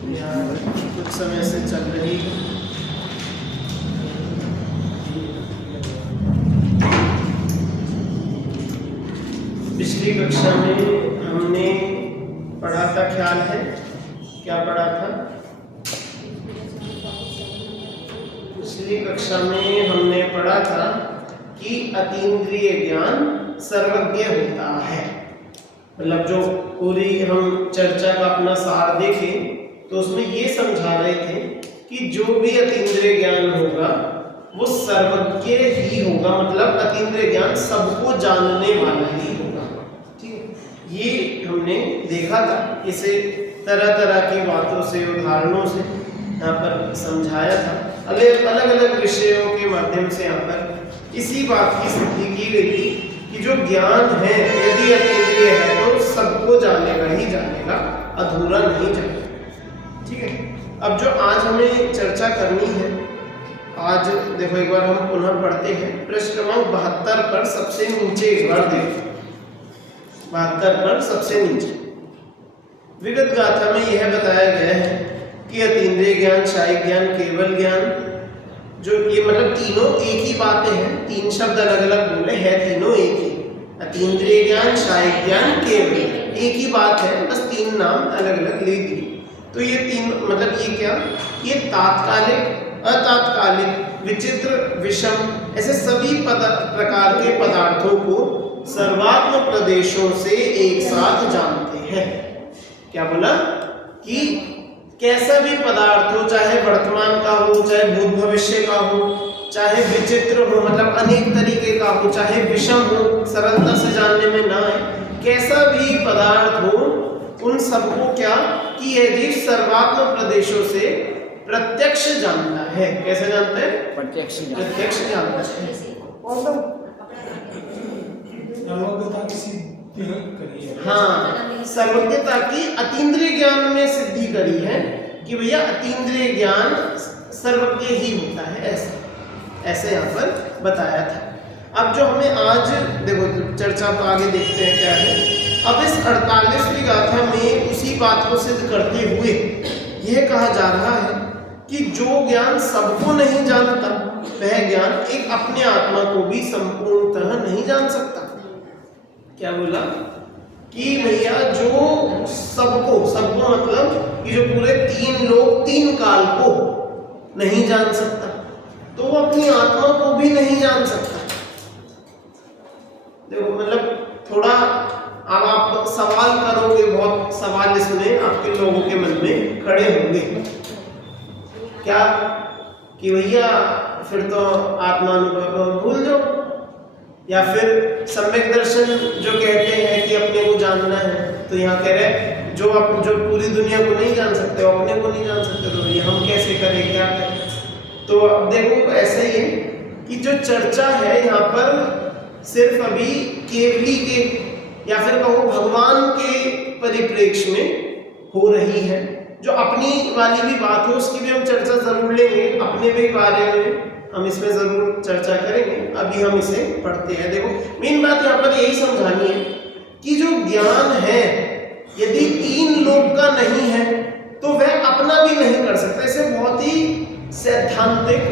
यहाँ कुछ समय से चल रही है। पिछली कक्षा में हमने पढ़ा था, ख्याल है क्या पढ़ा था? पिछली कक्षा में हमने पढ़ा था कि अतीन्द्रिय ज्ञान सर्वज्ञ होता है। मतलब जो पूरी हम चर्चा का अपना सार देखें तो उसमें ये समझा रहे थे कि जो भी अतीन्द्रिय ज्ञान होगा वो सर्वज्ञ ही होगा, मतलब अतीन्द्रिय ज्ञान सबको जानने वाला ही होगा। ठीक है, ये हमने देखा था। इसे तरह तरह की बातों से, उदाहरणों से यहाँ पर समझाया था। अलग अलग विषयों के माध्यम से यहाँ पर इसी बात की सिद्धि की गई थी कि जो ज्ञान है यदि अतीन्द्रिय है तो सबको जानेगा ही जानेगा, अधूरा नहीं जानेगा। ठीक है, अब जो आज हमें चर्चा करनी है, आज देखो एक बार हम पुनः पढ़ते हैं पृष्ठ क्रमांक 72 पर सबसे नीचे एक बार देखो। 72 पर सबसे नीचे विगत गाथा में यह बताया गया है कि अतीन्द्रिय ज्ञान, शायिक ज्ञान, केवल ज्ञान, जो ये मतलब तीनों एक ही बातें हैं। तीन शब्द अलग अलग बोले हैं, तीनों एक ही। अतीन्द्रिय ज्ञान, शायिक ज्ञान, केवल, एक ही बात है, बस तीन नाम अलग अलग ले दिए। तो ये तीन मतलब ये क्या, ये तात्कालिक, अतात्कालिक, विचित्र, विषम, ऐसे सभी प्रकार के पदार्थों को सर्वात्म प्रदेशों से एक साथ जानते हैं। क्या बोला कि कैसा भी पदार्थ हो, चाहे वर्तमान का हो, चाहे भूत भविष्य का हो, चाहे विचित्र हो मतलब अनेक तरीके का हो, चाहे विषम हो, सरलता से जानने में ना आए, कैसा भी पदार्थ हो, उन सबको क्या कि यदि सर्वात्म प्रदेशों से प्रत्यक्ष जानता है। कैसे जानता है? प्रत्यक्ष जानता है। हाँ, सर्वज्ञता की अतीन्द्रिय ज्ञान में सिद्धि करी है कि भैया अतीन्द्रिय ज्ञान सर्वज्ञ ही होता है, ऐसे यहाँ पर बताया था। अब जो हमें आज देखो चर्चा को आगे देखते हैं क्या है। अब इस 48वीं गाथा में उसी बात को सिद्ध करते हुए यह कहा जा रहा है कि जो ज्ञान सबको नहीं जानता वह ज्ञान एक अपने आत्मा को भी संपूर्णतः नहीं जान सकता। क्या बोला कि भैया जो सबको मतलब कि जो पूरे तीन लोग तीन काल को नहीं जान सकता तो वो अपनी आत्मा को भी नहीं जान सकता। देखो मतलब थोड़ा अब आप सवाल करोगे, बहुत सवाल इसमें आपके लोगों के मन में खड़े होंगे। क्या कि भैया फिर तो आत्मानुभव भूल जाओ, या फिर सम्यक दर्शन जो कहते हैं कि अपने को जानना है, तो यहाँ कह रहे जो पूरी दुनिया को नहीं जान सकते वो अपने को नहीं जान सकते, तो ये हम कैसे करें, क्या करें। तो अब देखो ऐसे ही है कि जो चर्चा है यहाँ पर सिर्फ अभी केवली के या फिर कहो भगवान के परिप्रेक्ष्य में हो रही है। जो अपनी वाली भी बात हो उसकी भी हम चर्चा जरूर लेंगे, अपने भी बारे में हम इसमें जरूर चर्चा करेंगे। अभी हम इसे पढ़ते हैं। देखो मेन बात यहाँ पर यही समझानी है कि जो ज्ञान है यदि तीन लोक का नहीं है तो वह अपना भी नहीं कर सकता। इसे बहुत ही सैद्धांतिक,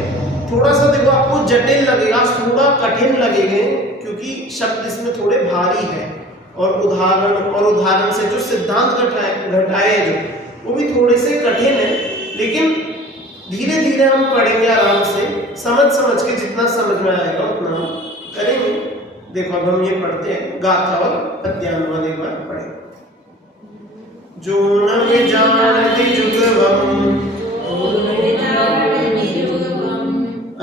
थोड़ा सा देखो आपको जटिल लगेगा, थोड़ा कठिन लगेंगे क्योंकि शब्द इसमें थोड़े भारी है, और उदाहरण से जो सिद्धांत घटाए जो वो भी थोड़े से कठिन है, लेकिन धीरे धीरे हम पढ़ेंगे आराम से, समझ के जितना समझ में आएगा उतना हम करेंगे। देखो अब हम ये पढ़ते हैं गाथा और पद्यानुवाद एक बार पढ़ेंगे। जो न विजानति जुगवम्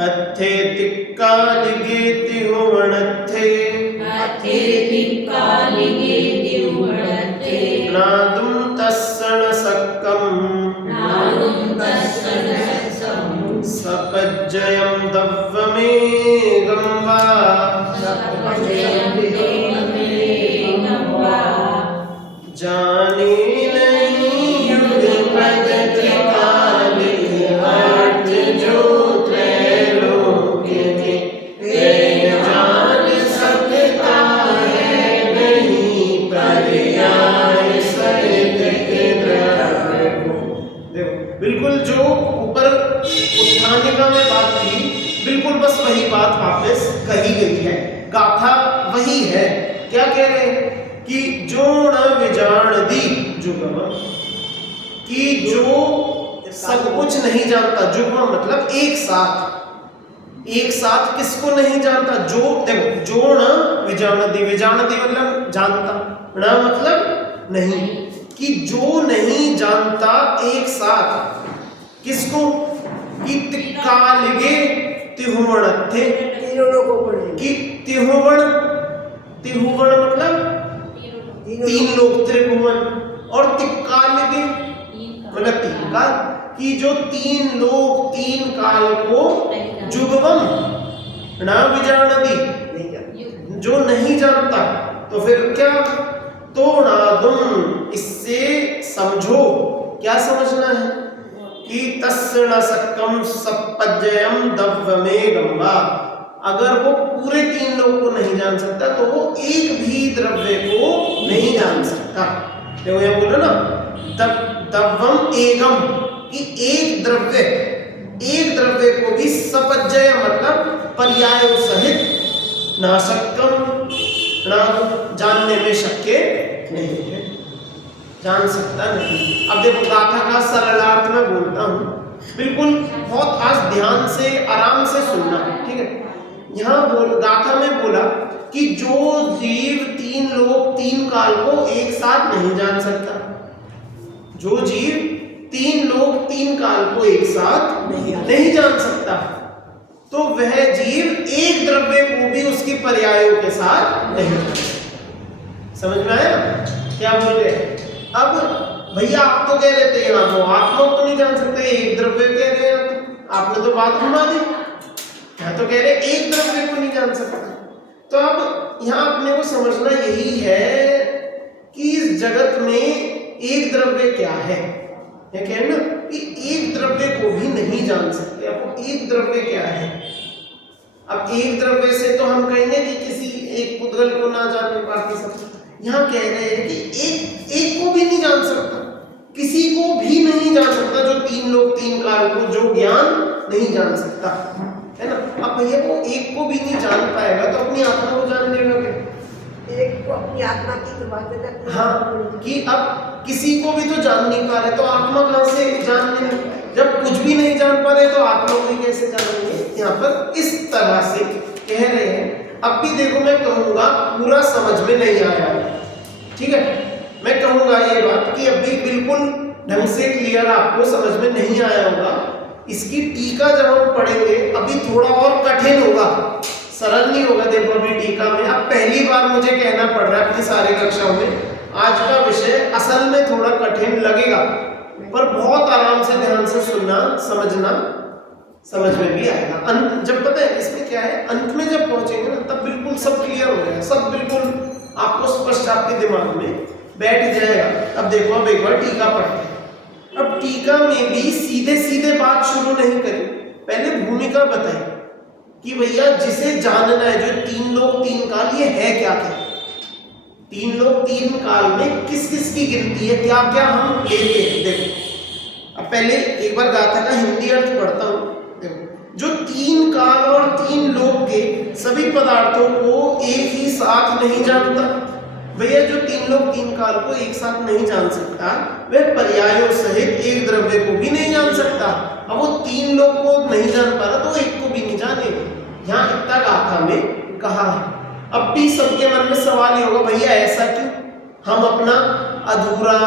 अथेति कालिगेति हुवणत्थे नादुं तस्सण सक्कम् सपज्जयं दव्वमेगं वा जाने नहीं युगपद त्रिकालिक अर्थ जो त्रैलोक्य के वे जान सकता है नहीं पर्याय सहित के द्रव्य को। बिल्कुल जो ऊपर उत्थानिका में बात थी, बिल्कुल बस वही बात वापस कही गई है, गाथा वही है। क्या कह रहे हैं कि जो न विजानति जुगम, कि जो सब कुछ नहीं जानता, जुगम मतलब एक साथ, एक साथ किसको नहीं जानता, जो देखो जो न विजानति, विजानति मतलब जानता, न मतलब नहीं, कि जो नहीं जानता एक साथ किसको, कि तिक्कालिगे तिहुवण थे, तीनों लोगों को कि तिहुवण, तिहुवण मतलब तीन लोग, त्रिभुवन, और तिक्कालिगे मतलब तीन काल, कि जो तीन लोग तीन काल को जुगवम न विजानति, जो नहीं जानता, तो फिर क्या, तो नादुम, इससे समझो, क्या समझना है कि तस्य न सक्कम सपज्जयम दव्यमेगम वा, अगर वो पूरे तीन लोग को नहीं जान सकता तो वो एक भी द्रव्य को नहीं जान सकता। देखो ये बोलो ना, दव्यम एगम, कि एक द्रव्य को भी सपज्जय मतलब पर्यायों सहित, न सक्कम न जानने में शक्य नहीं है, जान सकता नहीं। अब देखो गाथा का सरलार्थ में बोलता हूँ, बिल्कुल बहुत आज ध्यान से आराम से सुनना, ठीक है। यहाँ गाथा में बोला कि जो जीव तीन लोक तीन काल को एक साथ नहीं जान सकता, जो जीव तीन लोक तीन काल को एक साथ नहीं जान सकता, तो वह जीव एक द्रव्य को भी उसकी पर्यायों के साथ नहीं जान सकता। समझ में आया क्या बोल रहे? अब भैया आप तो कह रहे थे यहाँ तो आत्मा को नहीं जान सकते, एक द्रव्य कह रहे हैं, आपने तो बात घुमा दी, यहाँ तो कह रहे एक द्रव्य को नहीं जान सकता। तो अब यहाँ अपने को समझना यही है कि इस जगत में एक द्रव्य क्या है, ये कह ना कि एक द्रव्य को भी नहीं जान सकते। अब एक द्रव्य क्या है, अब एक द्रव्य से तो हम कहेंगे कि किसी एक पुद्गल को ना जानने पाते सब, यहाँ कह रहे हैं कि एक को भी नहीं जान सकता, किसी को भी नहीं जान सकता, जो तीन लोग तीन काल को जो ज्ञान नहीं जान सकता, है ना। अब भैया वो एक को भी नहीं जान पाएगा तो अपनी आत्मा को जान लेगा क्या? एक को अपनी आत्मा की तो बात है। हाँ, कि अब किसी को भी तो जान नहीं पा रहे तो आत्मा कहाँ से जान लेंगे, जब कुछ भी नहीं जान पा रहे तो आत्मा को भी कैसे जानेंगे। यहाँ पर इस तरह से कह रहे हैं। अब भी देखो मैं कहूँगा पूरा समझ में नहीं आया, ठीक है, मैं कहूँगा ये बात कि अभी बिल्कुल ढंग से क्लियर आपको समझ में नहीं आया होगा। इसकी टीका जब हम पढ़ेंगे अभी थोड़ा और कठिन होगा, सरल नहीं होगा। देखो अभी टीका में अब पहली बार मुझे कहना पड़ रहा है अपनी सारी कक्षाओं में, आज का विषय असल में थोड़ा कठिन लगेगा, पर बहुत आराम से ध्यान से सुनना, समझना, समझ में भी आएगा। अंत जब पता है इसमें क्या है, अंत में जब पहुंचेंगे ना तब बिल्कुल सब क्लियर हो जाएगा, सब बिल्कुल आपको स्पष्ट आपके दिमाग में बैठ जाएगा। अब देखो अब एक बार टीका पढ़ते हैं। अब टीका में भी सीधे सीधे बात शुरू नहीं करी, पहले भूमिका बताई कि भैया जिसे जानना है जो तीन लोक तीन काल ये है क्या क्या, तीन लोक तीन काल में किस किस की गिनती है, क्या क्या हम लेते हैं। देखो अब पहले एक बार गाथा का हिंदी अर्थ पढ़ता हूँ। देखो जो तीन काल और तीन लोक के सभी पदार्थों को एक ही साथ नहीं जानता, भैया जो तीन लोक तीन काल को एक साथ नहीं जान सकता वह पर्यायों सहित एक द्रव्य को भी नहीं जान सकता। अब वो तीन लोक को नहीं जान पा रहा तो एक को भी नहीं जानेगा। यहाँ इतना गाथा में कहा है। अब भी सबके मन में सवाल ये होगा भैया ऐसा क्यों, हम अपना अधूरा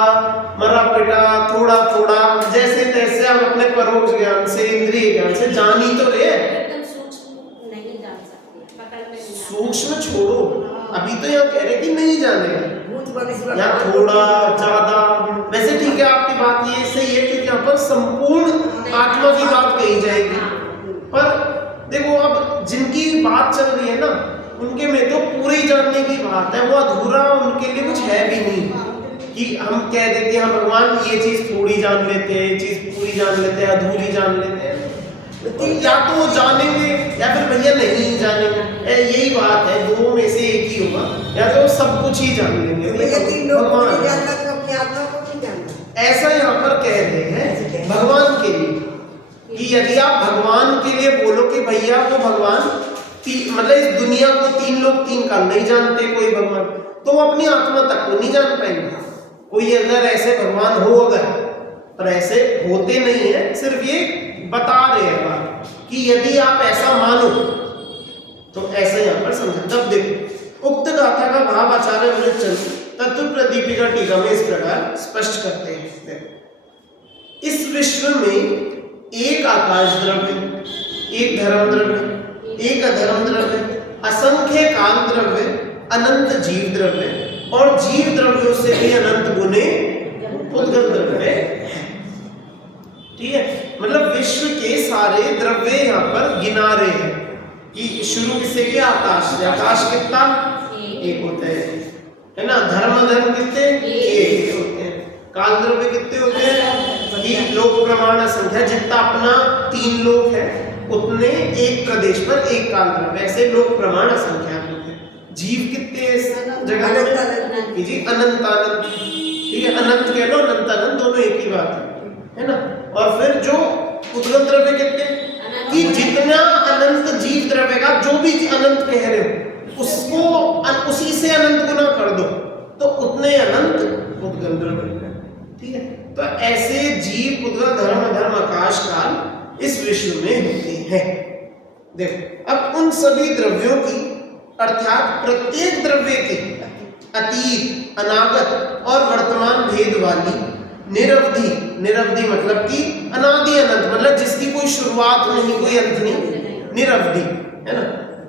मरा पिटा थोड़ा थोड़ा जैसे तैसे हम अपने परोक्ष ज्ञान से इंद्रिय ज्ञान से जान ही तो रहे, सूक्ष्म छोड़ो, अभी तो यहाँ कह रहे कि नहीं जानेगा, यहाँ थोड़ा ज्यादा। वैसे ठीक है आपकी बात ये सही है क्योंकि यहाँ पर संपूर्ण आत्मा की बात कही जाएगी, पर देखो अब जिनकी बात चल रही है ना उनके में तो पूरे ही जानने की बात है, वो अधूरा उनके लिए कुछ है भी नहीं कि हम कह देते हैं हम भगवान ये चीज थोड़ी जान लेते हैं, ये चीज पूरी जान लेते हैं, अधूरी जान लेते हैं। तो या तो वो जानेंगे या फिर भैया नहीं जानेंगे, यही बात है, दो में से एक ही होगा, या तो सब कुछ ही जान लेंगे। भगवान ऐसा यहाँ पर कह रहे हैं भगवान के लिए, कि यदि आप भगवान के लिए बोलो कि भैया वो भगवान मतलब इस दुनिया को 3 लोग 3 काल नहीं जानते कोई भगवान, तो वो अपनी आत्मा तक को नहीं जान पाएंगे। कोई अगर ऐसे भगवान हो अगर, पर ऐसे होते नहीं है, सिर्फ ये बता रहे हैं बात कि यदि आप ऐसा मानो तो ऐसा यहाँ पर समझो। तब देखो उक्त गाथा का भाव आचार्य वृत्तचंद्र तत्व प्रदीपिका टीका में इस प्रकार स्पष्ट करते हैं। देखो इस विश्व में एक आकाश द्रव्य, एक धर्म द्रव्य, एक अधर्म द्रव्य, असंख्य काल द्रव्य, अनंत जीव द्रव्य और जीव द्रव्यों से भी अनंत गुने उद्गत द्रव्य है। ठीक है, मतलब विश्व के सारे द्रव्य यहाँ पर गिना रहे हैं कि शुरू से क्या आकाश, आकाश कितना एक होता है ना, धर्म अधर्म कितने एक होते हैं, काल द्रव्य कितने होते हैं कि लोक प्रमाण संख्या, जितना अपना 3 लोक है उतने एक प्रदेश पर एक काल द्रव्य, ऐसे लोक प्रमाण संख्या होते हैं। जीव कितने इस जगह में जी अनंत अनंत, ठीक है, अनंत कह लो अनंत अनंत दोनों एक ही बात है ना। और फिर जो उद्गत द्रव्य कितने कि जितना अनंत जीव द्रव्य का जो भी अनंत कह रहे हो उसको उसी से अनंत गुना कर दो तो उतने अनंत उद्गत द्रव्य। ठीक है, तो ऐसे जीव उद्गत धर्म अधर्म आकाश काल इस विश्व में होते हैं। देखो अब उन सभी द्रव्यों की अर्थात प्रत्येक द्रव्य की अतीत अनागत और वर्तमान भेद वाली निरवधि, निरवधि मतलब कि अनादि अनंत, मतलब जिसकी कोई शुरुआत नहीं कोई अंत नहीं, निरवधि है ना,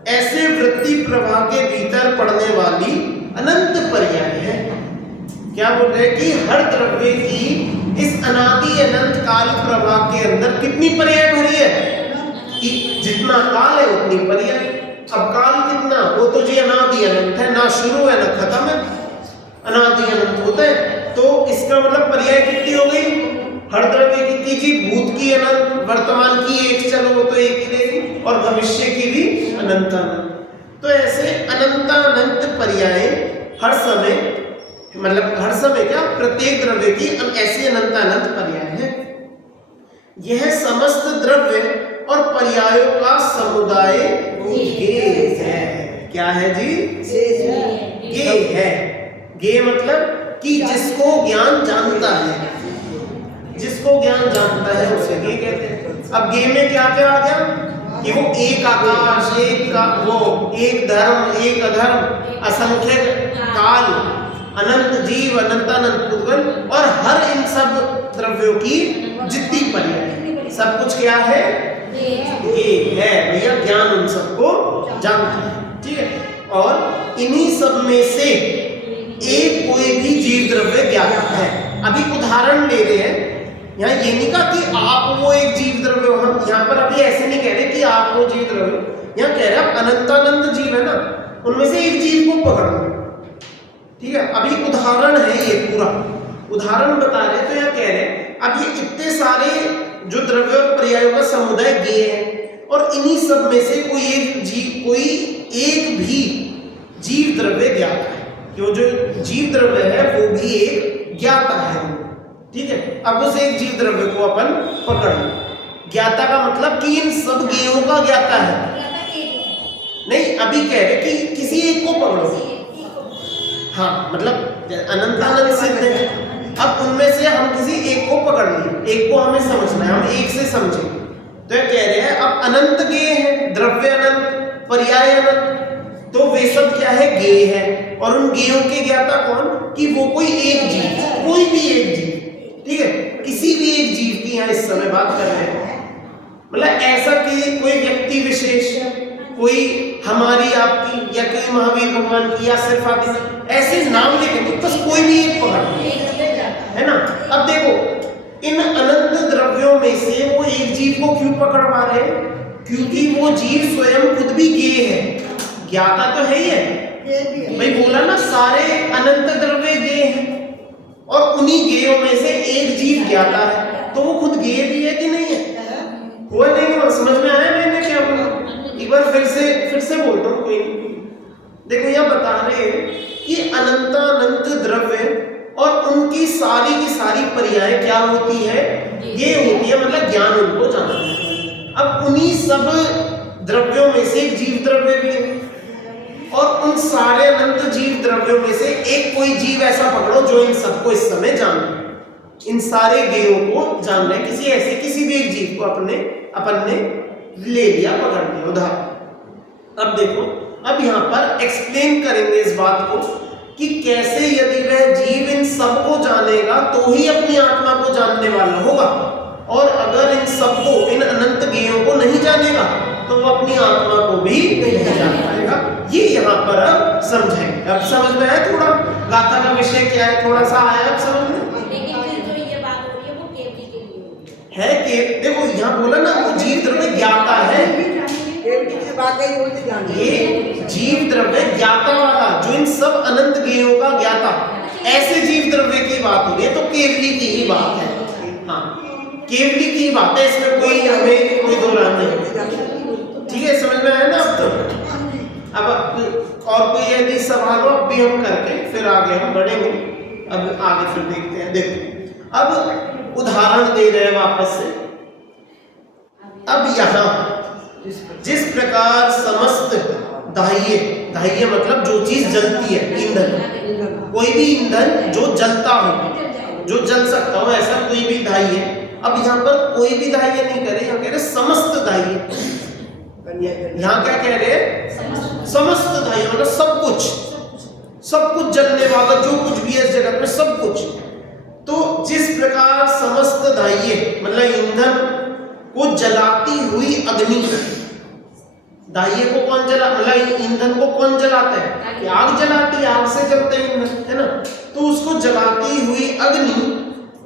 ऐसे वृत्ति प्रवाह के भीतर पड़ने वाली अनंत पर्याय है। क्या बोल रहे हैं कि हर द्रव्य की इस अनादि अनंत काल प्रवाह के अंदर कितनी पर्याय भरी है कि जितना काल है उतनी पर्याय। अब काल कितना, वो तो जी अनादि अनंत है, ना शुरू है ना खत्म है, अनादि अनंत होता है, तो इसका मतलब पर्याय कितनी हो गई, हर द्रव्य की जी भूत की अनंत, वर्तमान की एक, चलो वो तो एक ही रहेगी, और भविष्य की भी अनंत अनंत। तो ऐसे अनंत अनंत पर्याय हर समय, मतलब हर समय क्या प्रत्येक द्रव्य की ऐसी अनंत अनंत पर्याय है। यह समस्त द्रव्य और पर्यायों का समुदाय गे है। क्या है जी, गे है। गे मतलब कि जिसको ज्ञान जानता है, जिसको ज्ञान जानता है उसे गे कहते हैं। अब गे में क्या क्या आ गया कि वो एक आकाश, एक का वो एक धर्म, एक अधर्म, असंख्य काल, अनंत जीव, अनंत अनंत उद्गत, और हर इन सब द्रव्यों की जितनी पर्याय, सब कुछ क्या है, गे है भैया, ज्ञान उन सबको जानता है। ठीक है, और इन्हीं सब में से एक कोई भी जीव द्रव्य ज्ञात है। अभी उदाहरण ले रहे हैं, यहाँ ये नहीं कहा कि आप वो एक जीव द्रव्य हो, हम यहाँ पर अभी ऐसे नहीं कह रहे कि आप वो जीव द्रव्य हो, यहाँ कह रहे हैं अनंत अनंत जीव है ना, उनमें से एक जीव को पकड़ लो। ठीक है, अभी उदाहरण है, ये पूरा उदाहरण बता रहे हैं। तो यहाँ कह रहे हैं अब ये इतने सारे जो द्रव्य और पर्यायों का समुदाय गे है, और इन्हीं सब में से कोई एक भी जीव द्रव्य ज्ञात है, जो जीव द्रव्य है वो भी एक ज्ञाता है। ठीक है, अब उस एक जीव द्रव्य को अपन पकड़ लो। ज्ञाता का मतलब कि इन सब गेयों का ज्ञाता है नहीं, अभी कह रहे कि किसी एक को पकड़ो। हाँ, मतलब अनंत अनंत सिद्ध है, अब उनमें से हम किसी एक को पकड़ लिए, एक को हमें समझना है, हम एक से समझेंगे। तो ये कह रहे हैं अब अनंत गे है, द्रव्य अनंत, पर्याय अनंत, तो वे सब क्या है, गे है। और उन गेयों के ज्ञाता कौन, कि वो कोई एक जीव, कोई भी एक जीव। ठीक है, किसी भी एक जीव की यहाँ इस समय बात कर रहे हैं, मतलब ऐसा कि कोई व्यक्ति विशेष, कोई हमारी आपकी, या कोई महावीर भगवान की, या सिर्फ आदि, ऐसे नाम लेके बस कोई भी एक पकड़ है ना। अब देखो इन अनंत द्रव्यों में से वो एक जीव को क्यों पकड़वा रहे हैं, क्योंकि वो जीव स्वयं खुद भी गे है, ज्ञाता तो है ही है भाई, बोला ना सारे अनंत द्रव्य गे हैं, और उन्हीं गेयों में से एक जीव ज्ञाता है, तो वो खुद गे भी है कि नहीं है, कोई नहीं। समझ में आया मैंने क्या बोला, एक बार फिर से बोलता हूँ, कोई नहीं। देखो यह बता रहे हैं कि अनंत अनंत द्रव्य और उनकी सारी की सारी पर्याय क्या होती है, ये होती है, मतलब ज्ञान उनको जानना है। अब उन्हीं सब द्रव्यों में से एक जीव द्रव्य भी है, और उन सारे अनंत जीव द्रव्यों में से एक कोई जीव ऐसा पकड़ो जो इन सबको इस समय जान रहे, इन सारे ज्ञेयों को जान रहे, किसी भी एक जीव को अपन ने ले लिया, पकड़ लिया उदाहरण। अब देखो, अब यहाँ पर एक्सप्लेन करेंगे इस बात को कि कैसे यदि वह जीव इन सबको जानेगा तो ही अपनी आत्मा को जानने वाला होगा, और अगर इन सबको, इन अनंत ज्ञेयों को नहीं जानेगा तो वो अपनी आत्मा को भी नहीं जान पाएगा। ये यहाँ पर अब समझेंगे। अब समझ में आया थोड़ा गाथा का विषय क्या है, थोड़ा सा आया अब समझ में? लेकिन फिर जो ये बात हो रही है वो केवली के लिए होती है कि देखो यहाँ बोला ना, वो जीव द्रव्य ज्ञाता है, ये जीव द्रव्य ज्ञाता वाला, जो इन सब अनंत ज्ञेयों का ज्ञाता, ऐसे जीव द्रव्य की बात हो रही है, तो केवली की ही बात है। हाँ, केवली की बात है, इसमें कोई हमें कोई दो राय नहीं। ठीक है, समझ में आया ना अब तो? अब और कोई यदि सवाल हो अब भी हम करके फिर आगे हम बढ़ेंगे। अब आगे फिर देखते हैं। देखो, अब उदाहरण दे रहे हैं वापस से। अब यहाँ जिस प्रकार समस्त दाह्य मतलब जो चीज जलती है, ईंधन, कोई भी ईंधन जो जलता हो, जो जल सकता हो, ऐसा कोई भी दाह्य। अब यहाँ पर कोई भी दाह्य नहीं करे, यहाँ कह रहे समस्त दाह्य। यहाँ क्या कह रहे हैं? समस्त दाह्य मतलब सब कुछ जलने वाला जो कुछ भी है इस जगत में, सब कुछ। तो जिस प्रकार समस्त दाह्य मतलब ईंधन को जलाती हुई अग्नि, दाह्य को कौन जला, मतलब ईंधन को कौन जलाता है? कि आग जलाती है, आग से जलते हैं ईंधन, है ना? तो उसको जलाती हुई अग्नि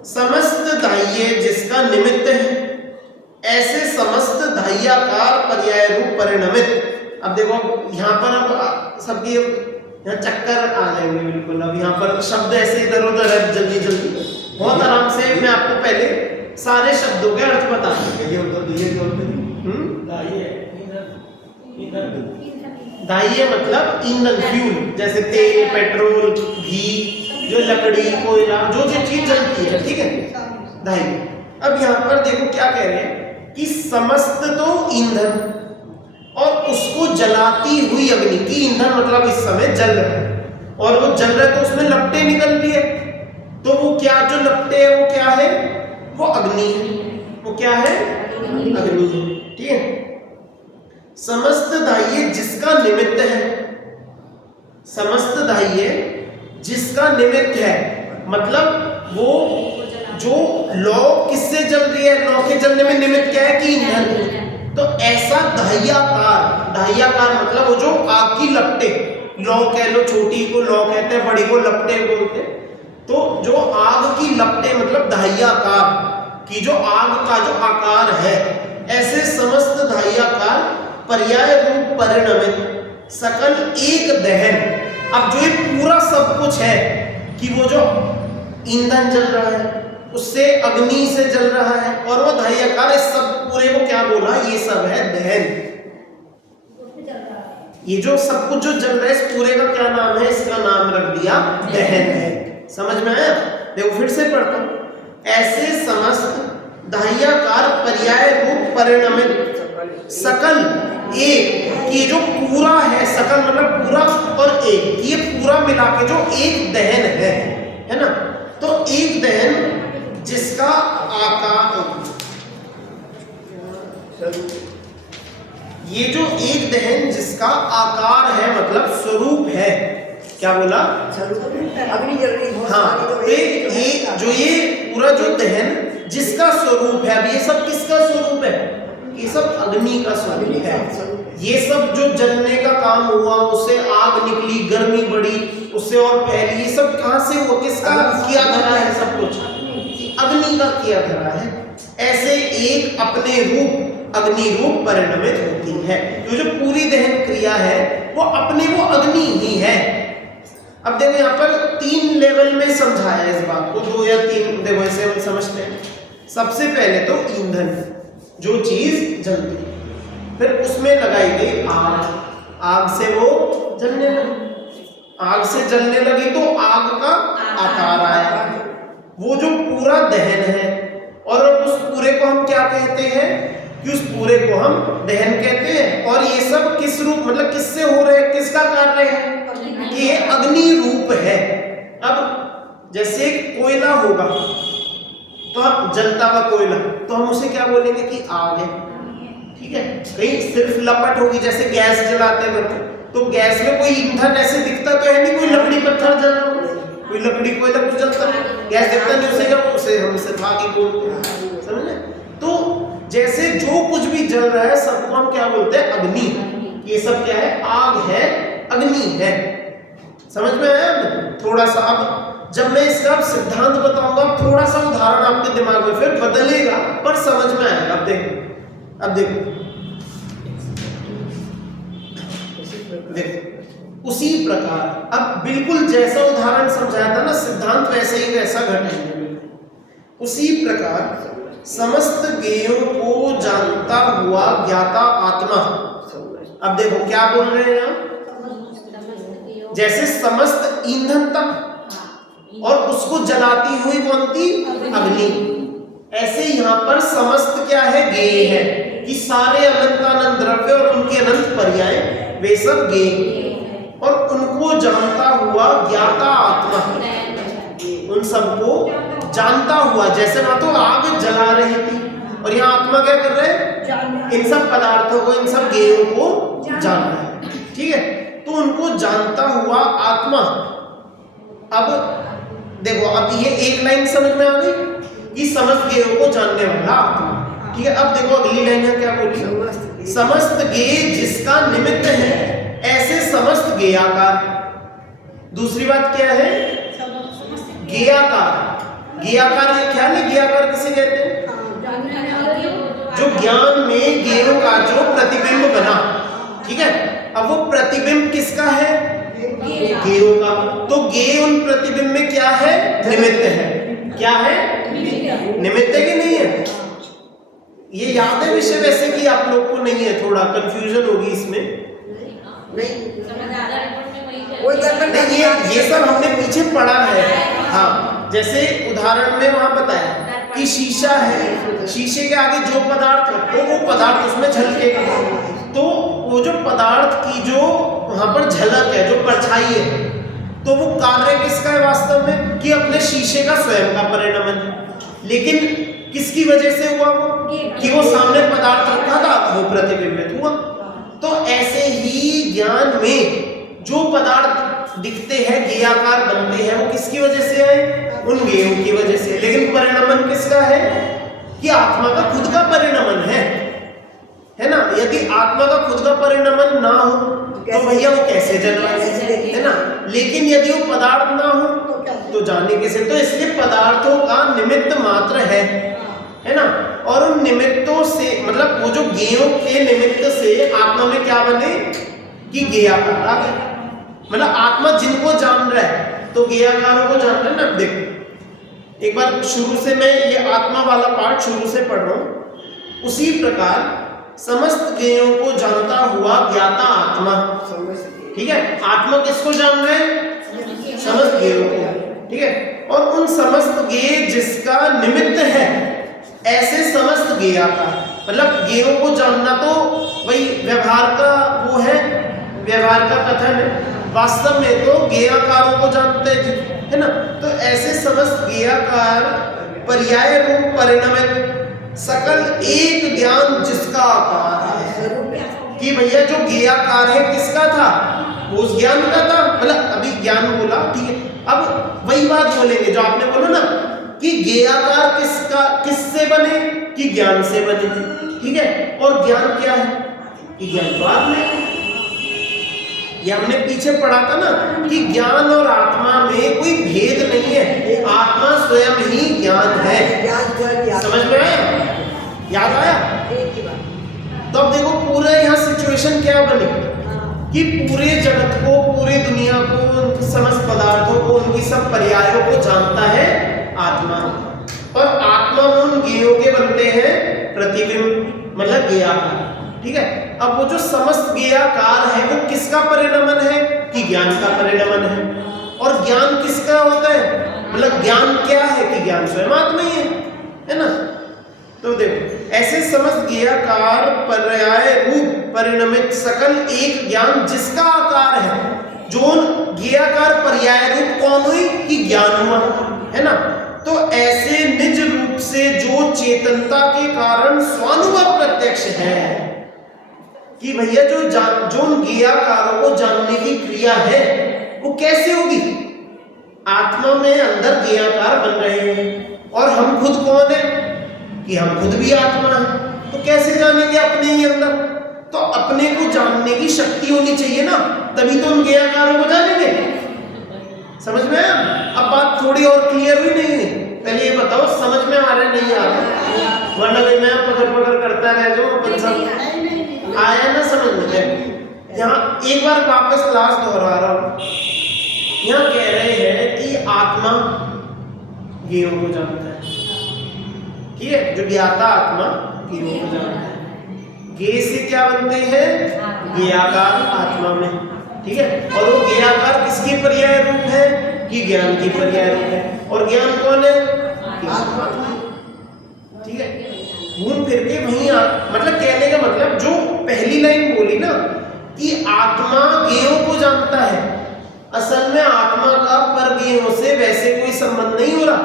समस्त दाह्य जिसका निमित्त है, ऐसे समस्त दाह्याकार पर्याय रूप परिणमित। अब देखो यहाँ पर अब सबकी यहाँ चक्कर आ जाएंगे बिल्कुल। अब यहाँ पर शब्द ऐसे इधर उधर है, जल्दी बहुत आराम से मैं आपको पहले सारे शब्दों के अर्थ बता दाह्य मतलब ईंधन, फ्यूल, जैसे तेल, पेट्रोल, घी, जो लकड़ी, कोयला, जो चीज जलती है, ठीक है, दाह्य। अब यहाँ पर देखो क्या कह रहे हैं कि समस्त तो ईंधन और उसको जलाती हुई अग्नि, की ईंधन मतलब इस समय जल रहा है, और वो जल रहा है तो उसमें लपटें निकल रही है, तो वो क्या, जो लपटें है वो क्या है? वो अग्नि है। वो क्या है? अग्नि है, ठीक है। समस्त दाह्य जिसका निमित्त है, समस्त दाह्य जिसका निमित्त है, मतलब वो जो लौ किससे जल रही है, लौ के जलने में निमित्त क्या है? कि ईंधन। तो ऐसा दाह्याकार मतलब वो जो आग की लपटे, लौ कह लो, छोटी को लौ कहते हैं, बड़ी को लपटे बोलते हैं। तो जो आग की लपटे मतलब दाह्याकार की, जो आग का जो आकार है, ऐसे समस्त दाह्याकार पर्याय रूप परिणमित सकल एक दहन। अब जो ये पूरा सब कुछ है कि वो जो ईंधन जल रहा है उससे अग्नि से जल रहा है, और वो दाह्याकार, इस सब पूरे को क्या बोला? ये सब है दहन। ये जो सब कुछ जो जल रहा है इस पूरे का क्या नाम है? इसका नाम रख दिया दहन है। समझ में आया? देखो फिर से पढ़ता हूं। ऐसे समस्त दाह्याकार पर्याय रूप परिणमित सकल एक, ये जो पूरा है, सकल मतलब पूरा और एक, ये पूरा मिला के जो एक दहन है ना? तो एक दहन जिसका आकार, ये जो एक दहन जिसका आकार है मतलब स्वरूप है, क्या बोला? अग्नि जल रही है। हाँ, तो ये जो ये पूरा जो दहन जिसका स्वरूप है, अब ये सब किसका स्वरूप है? ये सब अग्नि का स्वरूप है। ये सब जो जलने का काम हुआ, उससे आग निकली, गर्मी बढ़ी, उससे और फैली, ये सब कहाँ से हुआ? किसका किया धरा है? सब कुछ अग्नि का किया धरा है। ऐसे एक अपने रूप अग्नि रूप परिणमित होती है। जो पूरी दहन क्रिया है वो अपने वो अग्नि ही है। अब देखो यहाँ पर 3 लेवल में समझाया इस बात को, 2 या 3 देखो ऐसे हम समझते हैं। सबसे पहले तो ईंधन, जो चीज जलती है, फिर उसमें लगाई गई आग, आग से वो जलने लगी। आग से जलने लगी तो आग का आकार आया, वो जो पूरा दहन है। और उस पूरे को हम क्या कहते हैं कि उस पूरे को हम दहन कहते हैं। और ये सब किस रूप मतलब किससे हो रहे हैं, किसका कार्य है कि ये अग्नि रूप है। अब जैसे कोयला होगा तो हम जलता हुआ कोयला तो हम उसे क्या बोलेंगे कि आग है, ठीक है। कहीं सिर्फ लपट होगी, जैसे गैस जलाते हैं घर में तो गैस में कोई ईंधन ऐसे दिखता तो है नहीं, कोई लकड़ी पत्थर जल रहा हो, कोई लकड़ी कोयला कुछ जलता है, गैस दिखता नहीं, उसे क्या उसे हम सिर्फ आग ही बोलते हैं, समझे। तो जैसे जो कुछ भी जल रहा है सबको हम क्या बोलते हैं, अग्नि। ये सब क्या है, आग है, अग्नि है। समझ में आया थोड़ा सा। अब जब मैं इसका सिद्धांत बताऊंगा थोड़ा सा उदाहरण आपके दिमाग में फिर बदलेगा पर समझ में आएगा। अब देखो देखो उसी प्रकार अब बिल्कुल जैसा उदाहरण समझाया था ना, सिद्धांत वैसे ही वैसा घटेंगे। उसी प्रकार समस्त ज्ञेयों को जानता हुआ ज्ञाता आत्मा। अब देखो क्या बोल रहे हैं आप, जैसे समस्त ईंधन तक और उसको जलाती हुई कौन थी, अग्नि। ऐसे यहाँ पर समस्त क्या है, ज्ञेय है कि सारे अनंतानंद द्रव्य और उनके अनंत पर्याय वे सब ज्ञेय, और उनको जानता हुआ ज्ञाता आत्मा, उन सबको जानता हुआ। जैसे वहां तो आग जला रही थी और यहाँ आत्मा क्या कर रहे हैं, इन सब पदार्थों को, इन सब ज्ञेयों को जान रहा है, ठीक है। तो उनको जानता हुआ आत्मा। अब देखो अब ये एक लाइन समझ में आ गई कि समस्त ज्ञेयों को जानने वाला आत्मा, ठीक है। अब देखो अगली लाइन है क्या बोली, समस्त ज्ञेय जिसका निमित्त है ऐसे समस्त ज्ञेयाकार। दूसरी बात क्या है, ज्ञेयाकार। ज्ञेयाकार ये ख्याल है, ज्ञेयाकार किसे कहते हैं, जो ज्ञान में ज्ञेयों का जो प्रतिबिंब बना, ठीक है। अब वो प्रतिबिंब किसका है, ज्ञेयों का। तो ज्ञेय उन प्रतिबिंब में क्या है, निमित्त है। क्या है, निमित्त है कि नहीं है। ये याद है विषय वैसे कि आप लोग को नहीं है, थोड़ा कंफ्यूजन होगी इसमें, नहीं ये सब हमने पीछे पढ़ा है। हाँ, जैसे उदाहरण में वहां बताया कि शीशा है, शीशे के आगे जो पदार्थ रखो वो पदार्थ उसमें झलकेगा। तो वो जो पदार्थ की जो वहां पर झलक है, जो परछाई है, तो वो कार्य किसका है वास्तव में, कि अपने शीशे का स्वयं का परिणमन है। लेकिन किसकी वजह से हुआ वो, कि वो सामने पदार्थ रखा था वो प्रतिबिंबित हुआ। तो ऐसे ही ज्ञान में जो पदार्थ दिखते हैं, ज्ञेयाकार बनते हैं, वो किसकी वजह से है, उन ज्ञेयों की वजह से। लेकिन परिणमन किसका है, कि आत्मा का खुद का परिणमन है ना। यदि आत्मा का खुद का परिणमन ना हो तो भैया वो कैसे जन्माए, है ना। लेकिन यदि वो पदार्थ ना हो तो जाने कैसे। तो इसलिए पदार्थों का निमित्त मात्र है ना। और उन निमित्तों से मतलब वो जो ज्ञेयों के निमित्त से आत्मा में क्या बने, कि ज्ञेयाकार आ गए। मतलब आत्मा जिनको जान रहा है तो ज्ञेयाकारों को जान रहा है ना। देखो एक बार शुरू से मैं ये आत्मा वाला पार्ट शुरू से पढ़ रहा हूं। उसी प्रकार समस्त ज्ञेयों को जानता हुआ ज्ञाता आत्मा, ठीक है। आत्मा किसको जान रहे हैं, समस्त ज्ञेयों को, ठीक है। और उन समस्त ज्ञेय जिसका निमित्त है ऐसे समस्त ज्ञेयाकार। मतलब ज्ञेयों को जानना तो वही व्यवहार का वो है, व्यवहार का कथन है। वास्तव में तो ज्ञेयाकारों को जानते हैं, है ना। तो ऐसे समस्त ज्ञेयाकार पर्याय रूप परिणमित सकल एक ज्ञान जिसका आकार है, कि भैया जो ज्ञेयाकार है किसका था, उस ज्ञान का था। मतलब अभी ज्ञान बोला, ठीक है। अब वही बात बोलेंगे जो आपने बोला ना कि ज्ञेयाकार किससे बने, कि ज्ञान से बने, ठीक है। और ज्ञान क्या है, कि ज्ञान तो आत्मा है। ये हमने पीछे पढ़ा था ना कि ज्ञान और आत्मा में कोई भेद नहीं है, आत्मा स्वयं ही ज्ञान है। समझ में आया, याद आया। तो अब देखो पूरा यहाँ सिचुएशन क्या बनी कि पूरे जगत को, पूरी दुनिया को, उनके समस्त पदार्थों को, उनकी सब पर्यायों को जानता है आत्मा। और आत्मा में उन ज्ञेयों के बनते हैं प्रतिबिंब, मतलब ज्ञेयाकार, ठीक है। अब वो जो समस्त ज्ञेयाकार है वो किसका परिणमन है, कि ज्ञान का परिणमन है। और ज्ञान किसका होता है, मतलब ज्ञान क्या है कि ज्ञान स्वयं आत्मा ही है ना। तो देखो ऐसे समझ ज्ञेयाकार पर्याय रूप परिणमित सकल एक ज्ञान जिसका आकार है, जो ज्ञेयाकार पर्याय रूप कौन हुई कि ज्ञान हुआ, है ना। तो ऐसे निज रूप से जो चेतनता के कारण स्वानुभव प्रत्यक्ष है कि भैया जो ज्ञेयाकारों को जानने की क्रिया है वो कैसे होगी, आत्मा में अंदर ज्ञेयाकार बन रहे हैं और हम खुद कौन है कि हम खुद भी आत्मा है, तो कैसे जानेंगे अपने ही अंदर। तो अपने को जानने की शक्ति होनी चाहिए ना, तभी तो हम ज्ञेयाकारों को जानेंगे। समझ में आया? अब बात थोड़ी और क्लियर भी नहीं है, पहले ये बताओ समझ में आ रहा है नहीं आ रहा, वरना मैं पकड़ करता रह जाऊं अपन सब आया ना समझ में। यहाँ एक बार वापस क्लास दोहरा रहा हूं, यहाँ कह रहे हैं कि आत्मा ज्ञेयों को जानता है, ठीक है, जो ज्ञाता आत्मा ज्ञेयों को जानता है। ज्ञेय से क्या बनते हैं, ज्ञेयाकार आत्मा में, ठीक है। और वो ज्ञेयाकार किसकी पर्याय रूप है कि ज्ञान की पर्याय रूप है। और ज्ञान कौन है, आत्मा, ठीक है। घूम फिर के वहीं मतलब कहने का मतलब जो पहली लाइन बोली ना कि आत्मा ज्ञेयों को जानता है, असल में आत्मा का पर ज्ञेयों से वैसे कोई संबंध नहीं हो रहा।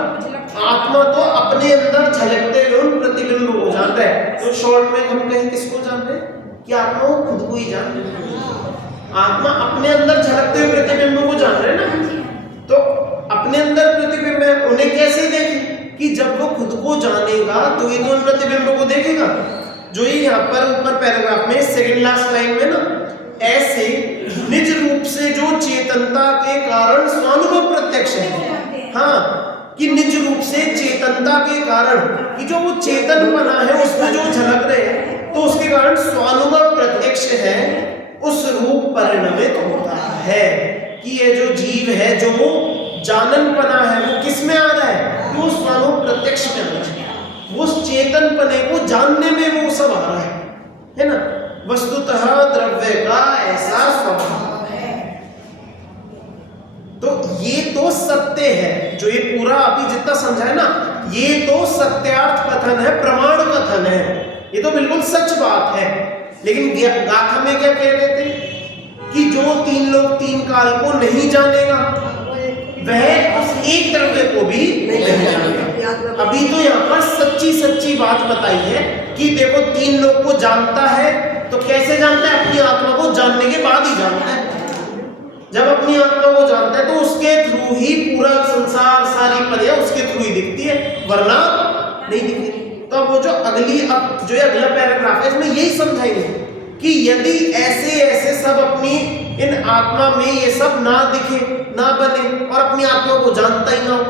आत्मा तो अपने अंदर झलकते हुए उन प्रतिबिंब को जान रहा है। तो शॉर्ट में हम कहें किसको जान रहे हैं कि आत्मा वो खुद को ही जान रहे हैं। आत्मा अपने अंदर झलकते हुए प्रतिबिंब को जान रहे हैं ना, तो अपने अंदर प्रतिबिंब है, उन्हें कैसे देखें कि जब वो खुद को जानेगा तो ये तो उन प्रतिबिंब को देखेगा। जो ये यहाँ पर ऊपर पैराग्राफ में सेकंड लास्ट लाइन में ना, ऐसे निज रूप से जो चेतनता के कारण स्वानुभव प्रत्यक्ष है, हाँ, कि निज रूप से चेतनता के कारण कि जो वो चेतन बना है उसमें जो झलक रहे हैं, तो उसके कारण स्वानुभव प्रत्यक्ष है, उस रूप परिणमित होता है कि ये जो जीव है, जो जानन पना है, वो किस में आ रहा है, वो स्वानुभव प्रत्यक्ष में आ रहा है, वो चेतन पने को जानने में वो सब आ रहा है ना। वस्तुतः द्रव्य का ऐसा स्वभाव है। तो ये तो सत्य है, जो ये पूरा अभी जितना समझा है ना, ये तो सत्यार्थ कथन है, प्रमाण कथन है, ये तो बिल्कुल सच बात है। लेकिन गाथा में क्या कह रहे थे कि जो तीन लोग तीन काल को नहीं जानेगा वह उस एक द्रव्य को भी नहीं जानेगा। अभी तो यहाँ पर सच्ची बात बताई है कि देखो तीन लोग को जानता है, तो कैसे जानता है, अपनी आत्मा को जानने के बाद ही जानता है। जब अपनी आत्मा को जानता है तो उसके थ्रू ही पूरा संसार, सारी पर्या उसके थ्रू ही दिखती है, वरना नहीं दिखती। तो अब वो जो अगला पैराग्राफ है इसमें यही समझाएंगे कि यदि ऐसे सब अपनी इन आत्मा में ये सब ना दिखे, ना बने और अपनी आत्मा को जानता ही ना हो,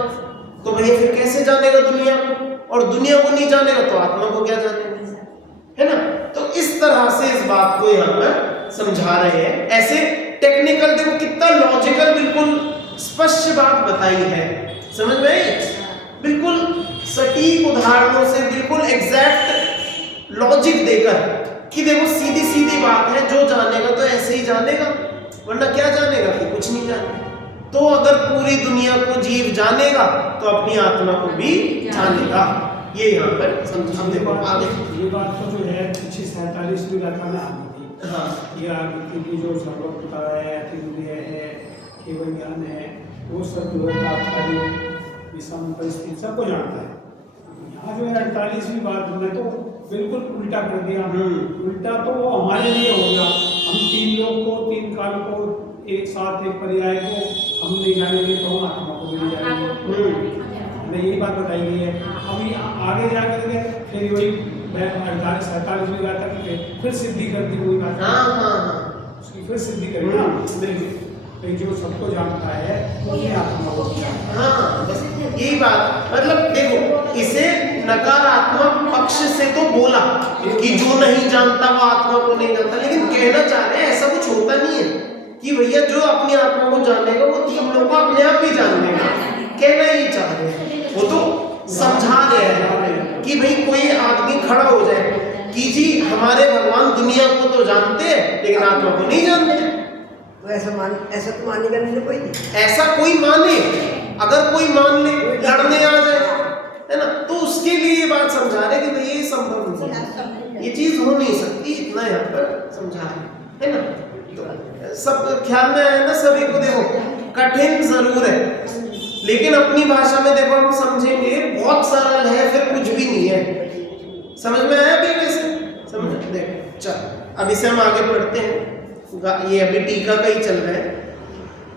तो भैया फिर कैसे जानेगा दुनिया को, और दुनिया को नहीं जानेगा तो आत्मा को क्या जानेगा, है ना। तो इस तरह से इस बात को यहाँ पर समझा रहे हैं। ऐसे टेक्निकल, देखो कितना लॉजिकल, बिल्कुल स्पष्ट बात बताई है, समझ में आई, बिल्कुल सटीक उदाहरणों से, बिल्कुल एग्जैक्ट लॉजिक देकर कि देखो सीधी बात है, जो जानेगा तो ऐसे ही जानेगा, वरना क्या जानेगा कि कुछ नहीं जानेगा। तो अगर पूरी दुनिया को जीव जानेगा तो अपनी आत्मा को भी जानेगा। ये यहाँ पर समझ, देखो आगे ये बात तो जो है 47वीं गाथा में आनी थी। हाँ, ये आगे की जो सर्वज्ञता है, अतीन्द्रिय है, केवल ज्ञान है, वो सब जो है तात्कालिक विषम परिस्थिति सबको जानता है। यहाँ जो है 48वीं बात में तो बिल्कुल उल्टा कर दिया। उल्टा तो वो हमारे लिए हो गया, हम तीन लोग को, तीन काल को एक साथ, एक पर्याय को हम नहीं जानेंगे तो हम आत्मा को भी नहीं जानेंगे। हमें यही बात बताई गई है। अभी आगे जाकर के फिर वही 47वीं गाथा की फिर सिद्धि करती हुई बात, उसकी फिर सिद्धि करेगा। बिल्कुल, जो सबको जानता है वो ये आत्मा को जानता है। हाँ, बस यही बात, मतलब देखो इसे नकारात्मक पक्ष से तो बोला कि जो नहीं जानता वो आत्मा को नहीं जानता, लेकिन कहना चाह रहे हैं ऐसा कुछ होता नहीं है कि भैया जो अपनी आत्मा को जानेगा वो तीन लोगों को अपने आप ही जान लेगा। कहना ही चाह रहे हैं, वो तो समझा रहे हैं कि भाई कोई आदमी खड़ा हो जाए कि जी हमारे भगवान दुनिया को तो जानते हैं लेकिन आत्मा को नहीं जानते, तो ऐसा तो मानेगा नहीं ना कोई। ऐसा कोई माने, अगर कोई मान ले, लड़ने आ जाए, है ना, तो उसके लिए ये बात समझा रहे कि भाई ये संभव नहीं है, ये चीज हो नहीं सकती, इतना यहाँ पर समझा है ना। तो सब ख्याल में आया ना सभी को। देखो कठिन जरूर है, लेकिन अपनी भाषा में देखो हम समझेंगे बहुत सरल है, फिर कुछ भी नहीं है। समझ में आया अभी वैसे? समझ देखो चल अब इसे हम आगे पढ़ते हैं। ये अभी टीका का ही चल रहा है।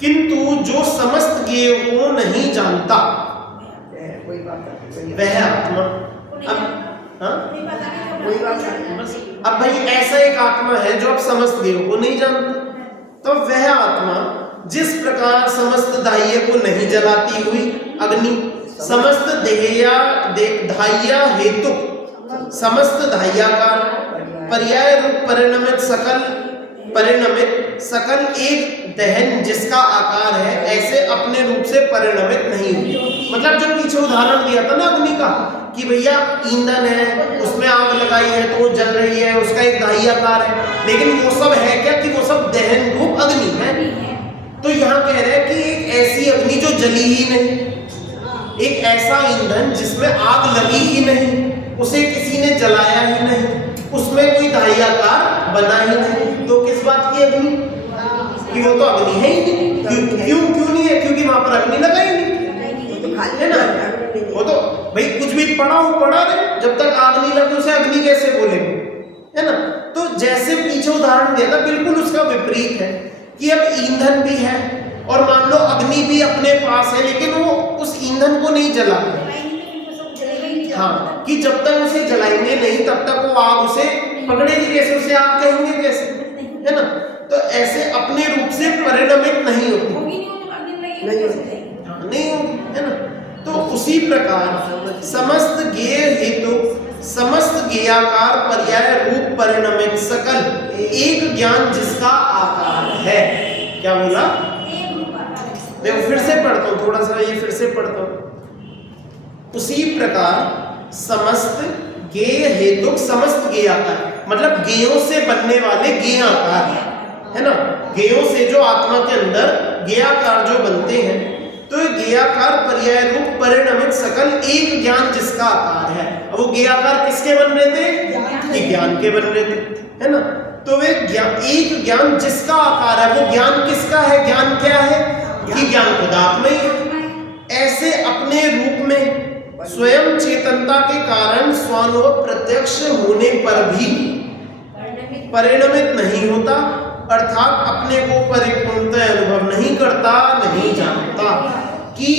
किंतु जो समस्त ज्ञेय को नहीं जानता कोई बात नहीं, वह आत्मा। अब हाँ कोई बात नहीं। अब भाई ऐसा एक आत्मा है जो अब समस्त ज्ञेय को नहीं जानता, तो वह आत्मा जिस प्रकार समस्त दाह्य को नहीं जलाती हुई अग्नि, समस्त धाह्य हेतु समस्त धाह्याकार पर्याय रूप परिणमित सकल एक दहन जिसका आकार है, ऐसे अपने रूप से परिणमित नहीं हुई। मतलब जो पीछे उदाहरण दिया था ना अग्नि का, कि भैया ईंधन है, उसमें आग लगाई है तो वो जल रही है, उसका एक दाह्याकार है, लेकिन वो सब है क्या कि वो सब दहन रूप अग्नि है। तो यहाँ कह रहे हैं कि एक ऐसी अग्नि जो जली ही नहीं, एक ऐसा ईंधन जिसमें आग लगी ही नहीं, उसे किसी ने जलाया ही नहीं, उसमें कोई दाह्याकार बना ही नहीं, तो किस बात की अग्नि? कि वो तो अग्नि है ही नहीं। क्यों नहीं है? क्योंकि वहां पर अग्नि लगा ही नहीं, है ना। वो तो भाई कुछ भी पड़ा रहे, जब तक आग नहीं लगी उसे अग्नि कैसे बोलेंगे, है ना। तो जैसे पीछे उदाहरण दिया था, बिल्कुल उसका विपरीत है कि अब ईंधन भी है और मान लो अग्नि भी अपने पास है, लेकिन वो उस ईंधन को नहीं जला। हाँ, कि जब तक उसे जलाएंगे नहीं तब तक वो आग उसे पकड़ेगी कैसे, उसे आग कहेंगे कैसे, है ना। तो ऐसे अपने रूप से परिणमित नहीं होती, नहीं होगी, है ना। तो उसी प्रकार समस्त ज्ञेय हेतु समस्त ज्ञेयाकार पर्याय रूप परिणमित सकल एक ज्ञान जिसका आकार है। क्या बोला? देखो फिर से पढ़ता हूँ, थोड़ा सा ये फिर से पढ़ता हूँ। उसी प्रकार समस्त ज्ञेय हेतु समस्त ज्ञेयाकार, मतलब ज्ञेयों से बनने वाले ज्ञेयाकार, है ना। ज्ञेयों से जो आत्मा के अंदर ज्ञेयाकार जो बनते हैं, तो ज्ञेयाकार पर्याय रूप परिणमित सकल एक ज्ञान जिसका आकार है। अब वो ज्ञेयाकार किसके बन रहे थे? ज्ञान के बन रहे थे, है ना। तो वे एक ज्ञान जिसका आकार है, वो ज्ञान किसका है? ज्ञान क्या है? कि ज्ञान खुदात्मा ही है। ऐसे अपने रूप में स्वयं चेतनता के कारण स्वानुभव प्रत्यक्ष होने पर भी परिणमित नहीं होता, अर्थात अपने को परिपूर्णतः अनुभव नहीं करता, नहीं जानता। कि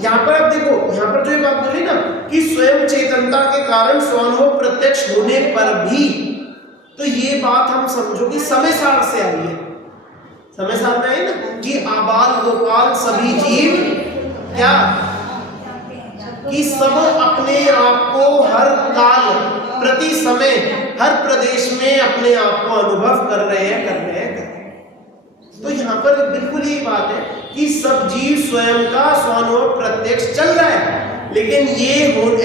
यहाँ पर आप देखो, यहाँ पर जो ये बात बोली ना कि स्वयं चेतनता के कारण स्वानुभव प्रत्यक्ष होने पर भी, तो ये बात हम समझो कि समय सार से आई है। समय सार में आई ना कि आबाल गोपाल सभी जीव क्या कि सब अपने आप को हर काल प्रति समय हर प्रदेश में अपने आप को अनुभव कर रहे हैं। तो यहाँ पर बिल्कुल यही बात है कि सब जीव स्वयं का स्वानुभव प्रत्यक्ष चल रहा है, लेकिन ये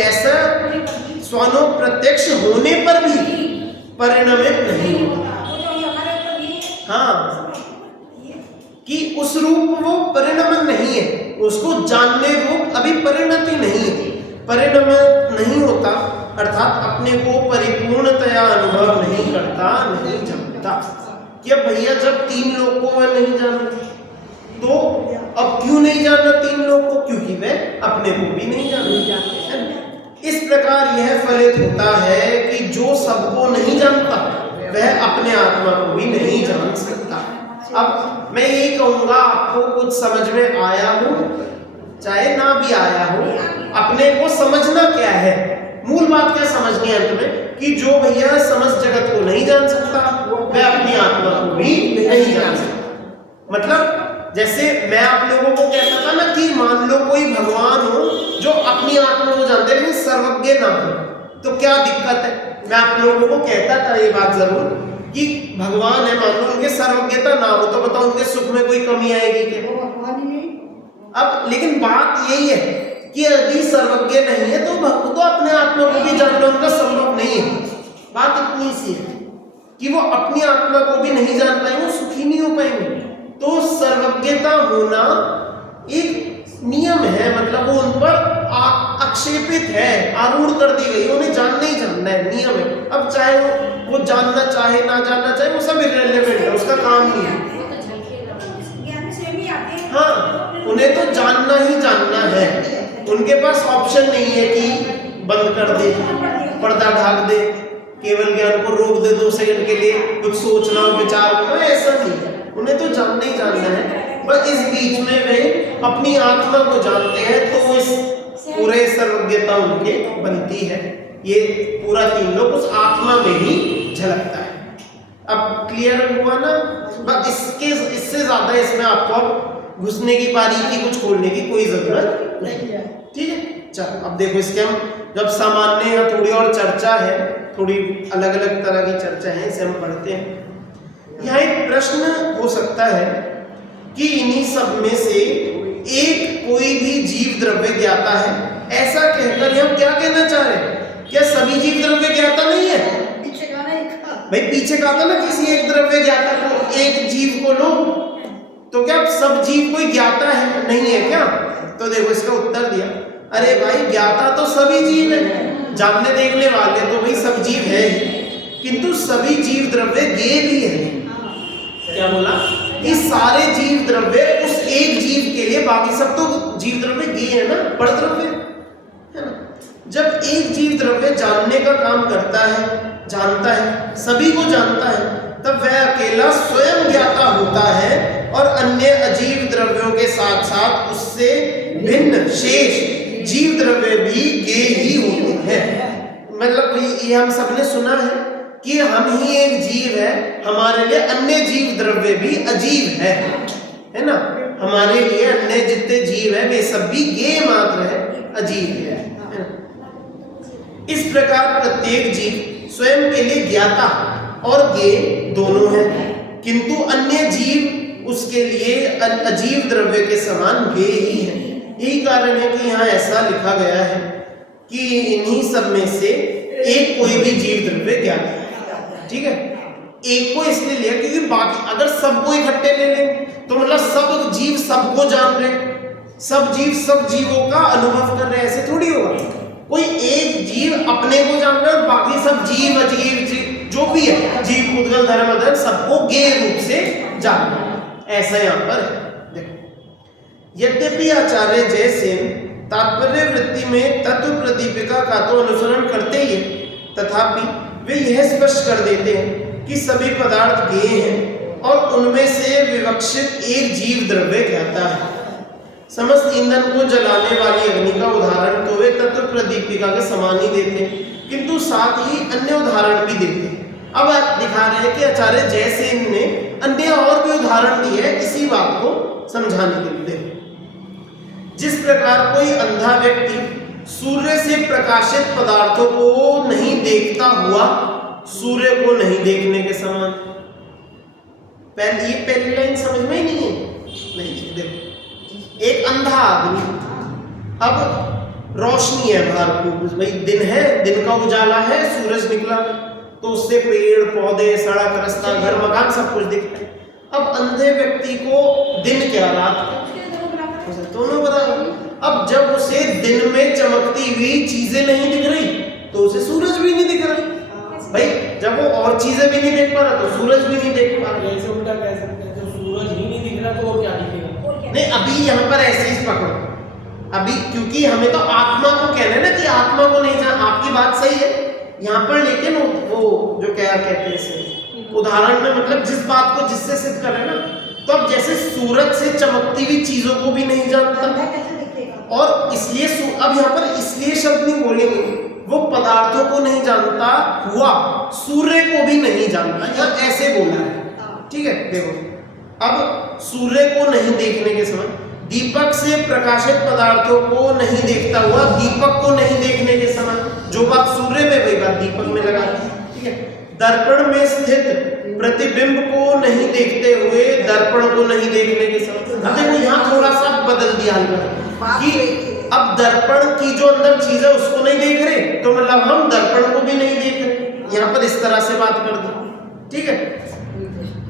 ऐसा स्वानुभव प्रत्यक्ष होने पर भी परिणमित नहीं होता। हाँ, कि उस रूप वो परिणमन नहीं है, उसको जानने रूप अभी परिणति नहीं है, परिणमित नहीं होता, अर्थात अपने को परिपूर्णतया अनुभव नहीं करता, नहीं जानता। कि अब भैया जब तीन लोग को वह नहीं जानते, तो अब क्यों नहीं जानना तीन लोग को? क्योंकि वे अपने को भी नहीं जानते। इस प्रकार यह फलित होता है कि जो सबको नहीं जानता वह अपने आत्मा को भी नहीं जान सकता। अब मैं ये कहूँगा, आपको कुछ समझ में आया हो चाहे ना भी आया हो, अपने को समझना क्या है, मूल बात क्या समझनी है अंत में, कि जो भैया समस्त जगत को नहीं जान सकता वह अपनी आत्मा को भी नहीं जान सकता। मतलब जैसे मैं आप लोगों को कहता था ना कि मान लो कोई भगवान हो जो अपनी आत्मा को जानते लेकिन सर्वज्ञ ना हो, तो क्या दिक्कत है? मैं आप लोगों को कहता था ये बात जरूर कि भगवान है, मान लो उनके सर्वज्ञता ना हो तो बताओ उनके सुख में कोई कमी आएगी क्या? अब लेकिन बात यही है कि यदि सर्वज्ञ नहीं है तो भक्त तो अपने आत्मा को भी जानना उनका संभव नहीं है। बात इतनी सी है कि वो अपनी आत्मा को भी नहीं जान पाएंगे, वो सुखी नहीं हो पाएंगे। तो सर्वज्ञता होना एक नियम है, मतलब वो उन पर आक्षेपित है, आरूढ़ कर दी गई, उन्हें जानना ही जानना है, नियम है। अब चाहे वो जानना चाहे ना जानना चाहे, वो सब इररिलेवेंट है, उसका काम नहीं है। वो तो झलकेगा। ज्ञान से भी आते हैं। हाँ, उन्हें तो जानना ही जानना है, उनके पास ऑप्शन नहीं है कि बंद कर दे, पर्दा ढाक दे, केवल ज्ञान को रोक दे 2 सेकंड के लिए, कुछ सोचना विचार करना, ऐसा नहीं है, उन्हें तो जानना ही जानना है। बस इस बीच में वे अपनी आत्मा को जानते हैं, तो इस पूरे सर्वज्ञता उनके बनती है। ये पूरा 3 लोग उस आत्मा में ही झलकता है। अब क्लियर हुआ ना? बस इससे ज्यादा इसमें आपको अब घुसने की, बारीकी कुछ खोलने की कोई जरूरत नहीं है। ठीक है, चलो अब देखो इसके हम जब सामान्य या थोड़ी और चर्चा है, थोड़ी अलग अलग तरह की चर्चा है, इसे हम पढ़ते हैं। यहाँ एक प्रश्न हो सकता है कि इन्हीं सब में से एक कोई भी जीव द्रव्य ज्ञाता है, ऐसा कहकर हम क्या कहना चाह रहे हैं? क्या सभी जीव द्रव्य ज्ञाता नहीं है? भाई पीछे कहा था ना, किसी एक द्रव्य ज्ञाता को, एक जीव को लो, तो क्या सब जीव कोई ज्ञाता है नहीं है क्या? तो देखो इसका उत्तर दिया, अरे भाई ज्ञाता तो सभी जीव है, जानने देखने वाले तो भाई सब जीव है ही, किंतु सभी जीव द्रव्य ज्ञेय भी है। क्या बोला? कि सारे जीव द्रव्य उस एक जीव के लिए, बाकी सब तो जीव द्रव्य ज्ञेय है ना, पर द्रव्य है ना। जब एक जीव द्रव्य जानने का काम करता है, जानता है, सभी को जानता है, तब वह अकेला स्वयं ज्ञाता होता है और अन्य अजीव द्रव्यों के साथ साथ उससे भिन्न शेष जीव द्रव्य भी ज्ञेय ही होते हैं। मतलब ये हम सबने सुना है कि हम ही एक जीव है, हमारे लिए अन्य जीव द्रव्य भी अजीब है ना। हमारे लिए अन्य जितने जीव है वे सब भी ज्ञेय मात्र है, अजीब है ना? इस प्रकार प्रत्येक जीव स्वयं के लिए ज्ञाता और ज्ञेय दोनों है, किंतु अन्य जीव उसके लिए अजीव द्रव्य के समान ज्ञेय ही है। यही कारण है कि यहाँ ऐसा लिखा गया है कि इन्हीं सब में से एक कोई भी जीव द्रव्य ज्ञाता है। ठीक है, एक को इसलिए लिया क्योंकि बाकी अगर सबको इकट्ठे ले लें तो मतलब सब जीव सबको जान रहे, सब जीव सब जीवों का अनुभव कर रहे, ऐसे थोड़ी होगा। कोई एक जीव अपने को जान रहा है और बाकी सब जीव अजीव जो भी है, जीव पुद्गल धर्म अधर्म सबको ज्ञेय रूप से जान रहा है, ऐसा यहाँ पर देखो। यद्यपि आचार्य जयसेन तात्पर्य वृत्ति में तत्व प्रदीपिका का तो अनुसरण करते ही, तथापि वे यह स्पष्ट कर देते हैं कि सभी पदार्थ ज्ञेय हैं और उनमें से विवक्षित एक जीव द्रव्य ज्ञाता है। समस्त ईंधन को जलाने वाली अग्नि का उदाहरण तो वे तत्व प्रदीपिका के समान ही देते हैं, किंतु साथ ही अन्य उदाहरण भी देते हैं। अब आप दिखा रहे हैं कि आचार्य जयसेन ने अन्य और भी उदाहरण दिए हैं इसी बात को समझाने के लिए। जिस प्रकार कोई अंधा व्यक्ति सूर्य से प्रकाशित पदार्थों को नहीं देखता हुआ सूर्य को नहीं देखने के समान। ये पहली लाइन समझ में ही नहीं है? नहीं, देखो एक अंधा आदमी, अब रोशनी है बाहर को, भाई दिन है, दिन का उजाला है, सूरज निकला है, तो उससे पेड़ पौधे सड़क रास्ता घर मकान सब कुछ दिखता है। अब अंधे व्यक्ति को दिन क्या रात दोनों बराबर। अब जब उसे दिन में चमकती हुई चीजें नहीं दिख रही तो उसे सूरज भी नहीं दिख रहा। भाई जब वो और चीजें भी नहीं देख पा रहा तो सूरज भी नहीं देख पा रहा। ऐसे उल्टा कह सकते हैं, तो सूरज ही नहीं दिख रहा तो और क्या दिखेगा? नहीं, अभी यहाँ पर ऐसे ही पकड़ो, अभी क्योंकि हमें तो आत्मा को कहना है ना कि आत्मा को नहीं जान। आपकी बात सही है यहाँ पर, लेकिन वो जो क्या कहते हैं इसे उदाहरण में, मतलब जिस बात को जिससे सिद्ध कर रहे हैं ना, तो अब जैसे सूरज से चमकती हुई चीजों को भी नहीं जानता, और इसलिए अब यहाँ पर इसलिए शब्द नहीं बोलेंगे, वो पदार्थों को नहीं जानता हुआ सूर्य को भी नहीं जानता, यहाँ ऐसे बोला है। ठीक है, देखो अब सूर्य को नहीं देखने के समय दीपक से प्रकाशित पदार्थों को नहीं देखता हुआ दीपक को नहीं देखने के समय, जो बात सूर्य में वही बात दीपक में लगा। ठीक है, दर्पण में स्थित प्रतिबिंब को नहीं देखते हुए दर्पण को नहीं देखने के समय। अब देखो यहाँ थोड़ा सा बदल दिया कि अब दर्पण की जो अंदर चीज है उसको नहीं देख रहे, तो मतलब हम दर्पण को भी नहीं देख रहे, यहाँ पर इस तरह से बात कर दी। ठीक है,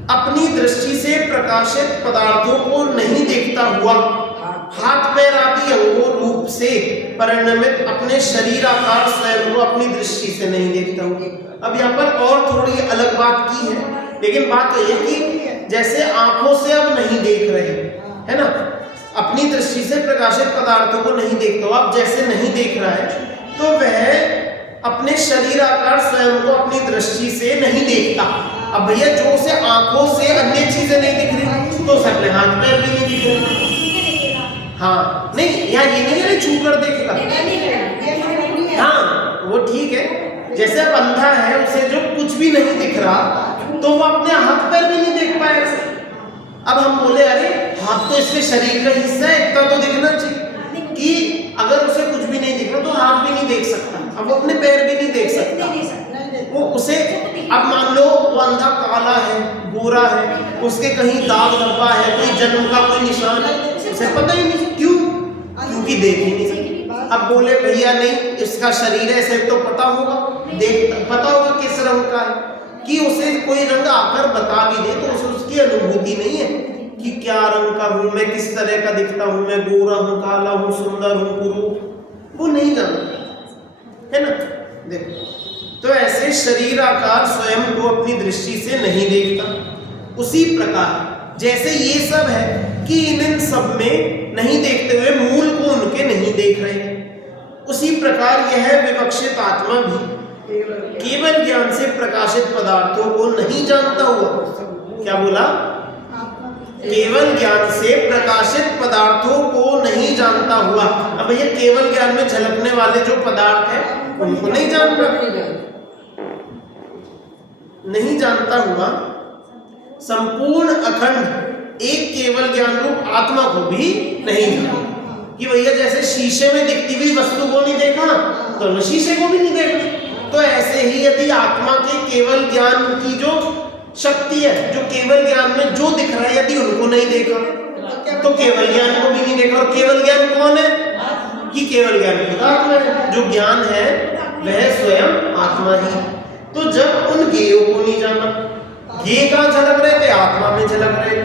अपनी दृष्टि से प्रकाशित पदार्थों को नहीं देखता हुआ हाथ पैर आदि अंगों रूप से परिणमित अपने शरीर आकार स्वयं को अपनी दृष्टि से नहीं देखता हुआ। अब यहाँ पर और थोड़ी अलग बात की है, लेकिन बात यह है कि जैसे आंखों से अब नहीं देख रहे है ना, अपनी दृष्टि से प्रकाशित पदार्थों को नहीं देखता हुआ, अब जैसे नहीं देख रहा है तो वह अपने शरीर आकार स्वयं को अपनी दृष्टि से नहीं देखता। अब भैया जो उसे आंखों से अन्य चीजें नहीं दिख रही तो उसे अपने हाथ पैर भी नहीं दिख रहे। हाँ नहीं, यहाँ ये नहीं है छू कर देखेगा, हाँ वो ठीक है। जैसे अब अंधा है, उसे जो कुछ भी नहीं दिख रहा तो वो अपने हाथ पैर भी नहीं देख पाएगा। अब हम बोले अरे हाथ तो इसके शरीर का हिस्सा है, इतना तो दिखना चाहिए कि अगर उसे कुछ भी नहीं दिख रहा तो हाथ भी नहीं देख सकता, अब वो अपने पैर भी नहीं देख सकता। वो उसे अब मान लो वो अंधा काला है, गोरा है, उसके कहीं दाग धब्बा है, कोई जन्म का कोई निशान है, उसे पता ही नहीं। क्यों? क्योंकि देख ही नहीं सकता। अब बोले भैया नहीं इसका शरीर है, इसे तो पता होगा, देख पता होगा किस रंग का है, कि उसे कोई रंग आकर बता भी दे तो उसे उसकी अनुभूति नहीं है कि क्या रंग का हूं मैं, किस तरह का दिखता हूं मैं, गोरा हूं, काला हूं, सुंदर हूं, कुरूप, वो नहीं जानता है ना। देखो तो ऐसे शरीर आकार स्वयं को अपनी दृष्टि से नहीं देखता। उसी प्रकार जैसे ये सब है कि इन सब में नहीं देखते हुए मूल को उनके नहीं देख रहे, उसी प्रकार यह विवक्षित आत्मा भी केवल ज्ञान से प्रकाशित पदार्थों को नहीं जानता हुआ, क्या बोला, केवल ज्ञान से प्रकाशित पदार्थों को नहीं जानता हुआ। अब ये केवल ज्ञान में झलकने वाले जो पदार्थ है उनको नहीं जानता हुआ संपूर्ण अखंड एक केवल ज्ञान रूप आत्मा को भी नहीं जानता। कि भैया जैसे शीशे में दिखती हुई वस्तु को नहीं देखा तो शीशे को भी नहीं देखा, तो ऐसे ही यदि आत्मा के केवल ज्ञान की जो शक्ति है, जो केवल ज्ञान में जो दिख रहा है, यदि उनको नहीं देखा तो केवल ज्ञान को भी नहीं देखा। और केवल ज्ञान कौन है? कि केवल ज्ञान खुद आत्मा है, जो ज्ञान है वह स्वयं आत्मा ही। तो जब उन ज्ञेयों को नहीं जाना, ज्ञेय कहाँ झलक रहे थे? आत्मा में झलक रहे,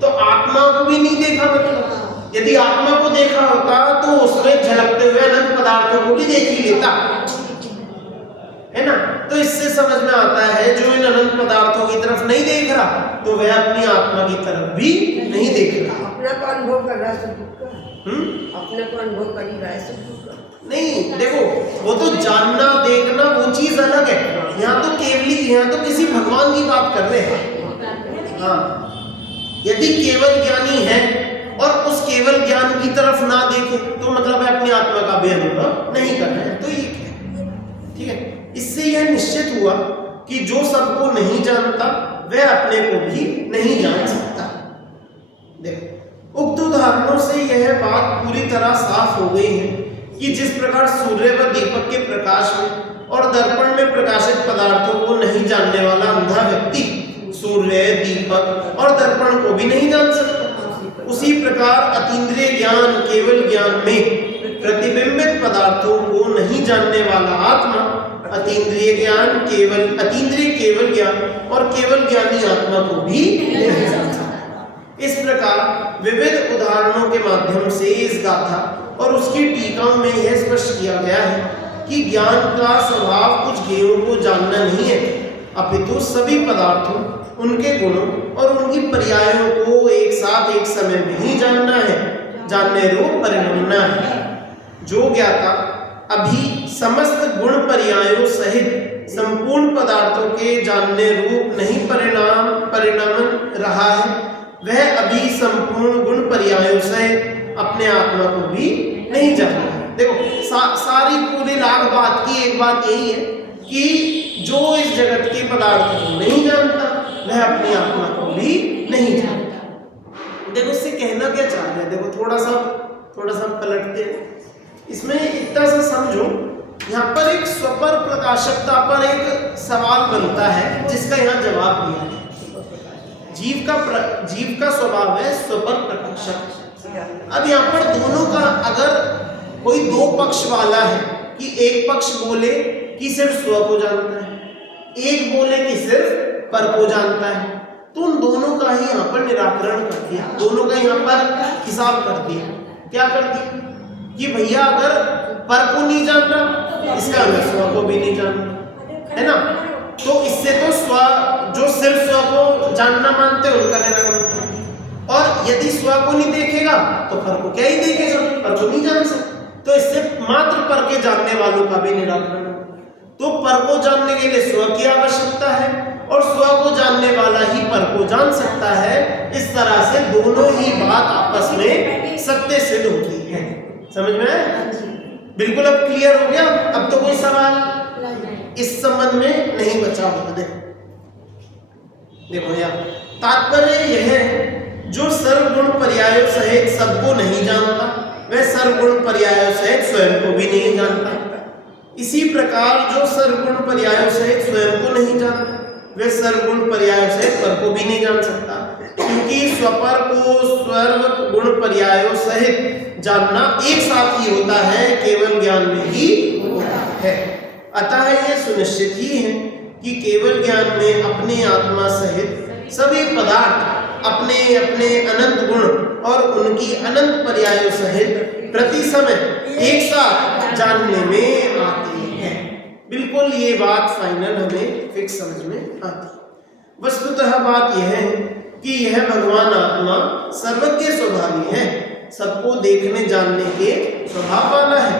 तो आत्मा को भी नहीं देखा। मतलब यदि आत्मा को देखा होता तो उसमें झलकते हुए अनंत पदार्थों को भी देख ही लेता, है ना। तो इससे समझ में आता है जो इन अनंत पदार्थों की तरफ नहीं देख रहा तो वह अपनी आत्मा की तरफ भी नहीं देख रहा। अपना को अनुभव कर रहा है सब दुख का, अपने को अनुभव कर ही रहा है सब दुख का। नहीं देखो, वो तो जानना देखना वो चीज अलग है, यहाँ तो केवली, यहाँ तो किसी भगवान की बात कर रहे हैं। हाँ, यदि केवल ज्ञानी है और उस केवल ज्ञान की तरफ ना देखे तो मतलब है अपनी आत्मा का भी अनुभव नहीं कर रहे हैं। तो ये ठीक है, इससे यह निश्चित हुआ कि जो सबको नहीं जानता वह अपने को भी नहीं जान सकता। देखो उक्त उदाहरणों से यह बात पूरी तरह साफ हो गई है कि जिस प्रकार सूर्य व दीपक के प्रकाश में और दर्पण में प्रकाशित पदार्थों को नहीं जानने वाला अंधा व्यक्ति सूर्य, दीपक और दर्पण को भी नहीं जान सकता, उसी प्रकार अतीन्द्रिय ज्ञान केवल ज्ञान में प्रतिबिंबित पदार्थों को नहीं जानने वाला आत्मा अतीन्द्रिय केवल ज्ञान और केवल ज्ञानी आत्मा को भी नहीं जान सकता। इस प्रकार विविध उदाहरणों के माध्यम से इस गाथा और उसकी टीकाओं में यह स्पष्ट किया गया है कि ज्ञान का स्वभाव कुछ ज्ञेयों को जानना नहीं है, अपितु सभी पदार्थों, उनके गुणों और उनकी पर्यायों को एक साथ एक समय में ही जानना है, जानने रूप परिणमना है। जो ज्ञाता अभी समस्त गुण पर्यायों सहित संपूर्ण पदार्थों के जानने रूप नहीं परिणमन रहा है, वह अभी संपूर्ण गुण पर्यायों सहित अपने आत्मा को भी नहीं जानता। देखो सारी पूरी लाख बात की एक बात यही है कि जो इस जगत के पदार्थ को नहीं जानता वह अपनी आत्मा को भी नहीं जानता। देखो इससे कहना क्या चाह रहे हैं, देखो थोड़ा सा पलटते हैं। इसमें इतना सा समझो, यहाँ पर एक स्वपर प्रकाशकता पर एक सवाल बनता है जिसका यहाँ जवाब दिया है। जीव का स्वभाव है स्वपर प्रकाशक। अब यहाँ पर दोनों का अगर कोई दो पक्ष वाला है कि एक पक्ष बोले कि सिर्फ स्व को जानता है, एक बोले कि सिर्फ पर को जानता है, तो उन दोनों का ही यहाँ पर निराकरण कर दिया, दोनों का यहाँ पर हिसाब कर दिया। क्या कर दिया कि भैया अगर पर को नहीं जानना, इसका मतलब स्व को भी नहीं जानना, है ना। तो इससे तो स्व जो सिर्फ स्व को जानना मानते हैं उनका निराकरण, और यदि स्व को नहीं देखेगा तो पर को क्या ही देखेगा, पर को नहीं जान सकता। तो इससे मात्र पर के जानने वालों का भी निराकरण। तो पर को जानने के लिए स्व की आवश्यकता है और स्व को जानने वाला ही पर को जान सकता है। इस तरह से दोनों ही बात आपस में सत्य सिद्ध होती है। समझ में आया? बिल्कुल अब क्लियर हो गया। अब तो कोई सवाल इस संबंध में नहीं बचा होगा। देखो यार, तात्पर्य यह है जो सर्वगुण पर्यायों सहित सबको नहीं जानता वह सर्वगुण पर्यायों सहित स्वयं को भी नहीं जानता। इसी प्रकार जो सर्वगुण पर्यायों सहित स्वयं को नहीं जानता वह सर्वगुण पर्यायों सहित पर को भी नहीं जान सकता, क्योंकि स्वपर को सर्वगुण पर्यायों सहित जानना एक साथ ही होता है, केवल ज्ञान में ही होता है। अतः यह सुनिश्चित ही है कि केवल ज्ञान में अपने आत्मा सहित सभी पदार्थ अपने अपने अनंत गुण और उनकी अनंत पर्यायों सहित प्रति समय एक साथ जानने में आते हैं। बिल्कुल ये बात फाइनल हमें फिक्स समझ में आती है। वस्तुतः बात यह है कि यह भगवान आत्मा सर्वज्ञ स्वभावी है, सबको देखने जानने के स्वभाव वाला है।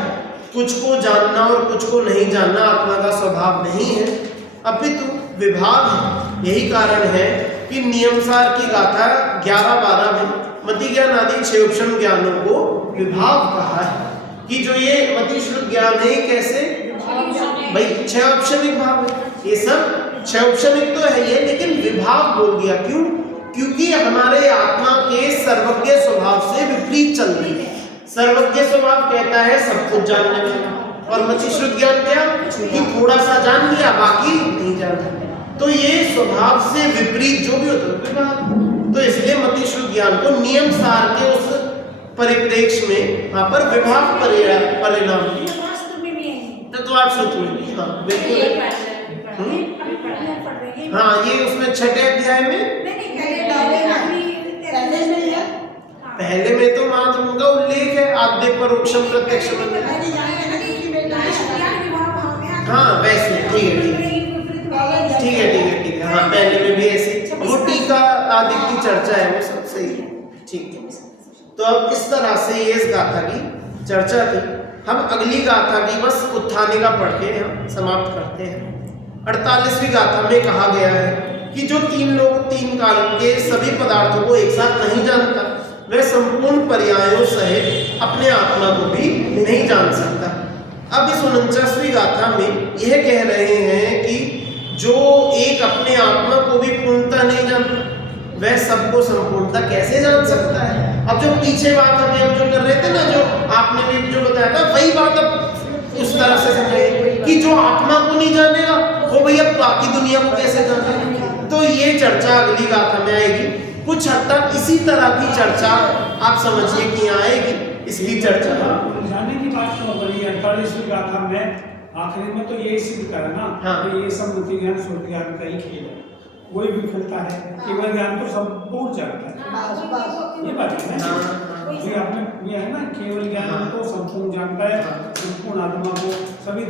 कुछ को जानना और कुछ को नहीं जानना आत्मा का स्वभाव नहीं है, अपितु विभाग है। यही कारण है कि नियमसार की गाथा 11-12 में मति ज्ञान आदि 6 उपशम ज्ञानों को विभाग कहा है। कि जो ये मति श्रुत ज्ञान है कैसे भाई 6 औपशमिक भाव है, ये सब 6 औपशमिक तो है ये, लेकिन विभाग बोल दिया क्यों? क्योंकि हमारे आत्मा के सर्वज्ञ स्वभाव से विपरीत चल रही है। सर्वज्ञ स्वभाव कहता है सब कुछ जानने वाला, और मति श्रुत ज्ञान क्या कि थोड़ा सा जान लिया बाकी नहीं जाना। तो ये स्वभाव से विपरीत जो भी होता है विभाग। तो इसलिए मति श्रुत ज्ञान को नियम सार के उस परिप्रेक्ष्य में वहां पर विभाग परिणाम की तत्वार्थ सूत्र में। हाँ बिल्कुल, हाँ ये उसमें 6ठे अध्याय में पहले में तो मात्र उनका उल्लेख है आद्य परोक्षम प्रत्यक्ष। हाँ वैसे ठीक है। हाँ पहले में भी ऐसे वो टीका आदि की चर्चा है, वो सब सही है, ठीक है। तो अब इस तरह से ये इस गाथा की चर्चा थी। हम अगली गाथा की बस उत्थानिका पढ़ के हम समाप्त करते हैं। 48वीं गाथा में कहा गया है कि जो 3 लोग 3 काल के सभी पदार्थों को एक साथ नहीं जानता वह संपूर्ण पर्यायों सहित अपने आत्मा को भी नहीं जान सकता। अब इस 49वीं गाथा में यह कह रहे हैं कि जो एक अपने आत्मा को भी पूर्णतः नहीं जानता वह सबको संपूर्णतः कैसे जान सकता है। अब जो पीछे बात अभी हम जो कर रहे थे ना, जो आपने भी जो बताया था वही बात अब उस तरह से समझे कि जो आत्मा को नहीं जानेगा वो भैया बाकी दुनिया को कैसे जानेगा। तो ये चर्चा अगली गाथा में आएगी। कुछ हद तक इसी तरह की चर्चा आप समझिए कि यहाँ आएगी। इसकी चर्चा जाने की बात क्यों बनी 48वीं गाथा में आखिरी में तो यही सिद्ध करना। हाँ। तो ये सब मति ज्ञान श्रुति ज्ञान का ही खेल है, कोई भी खेलता है, केवल ज्ञान तो संपूर्ण जानता है। ये बात है ना, ये आपने ये है ना, केवल ज्ञान तो संपूर्ण जानता है, संपूर्ण आत्मा को सभी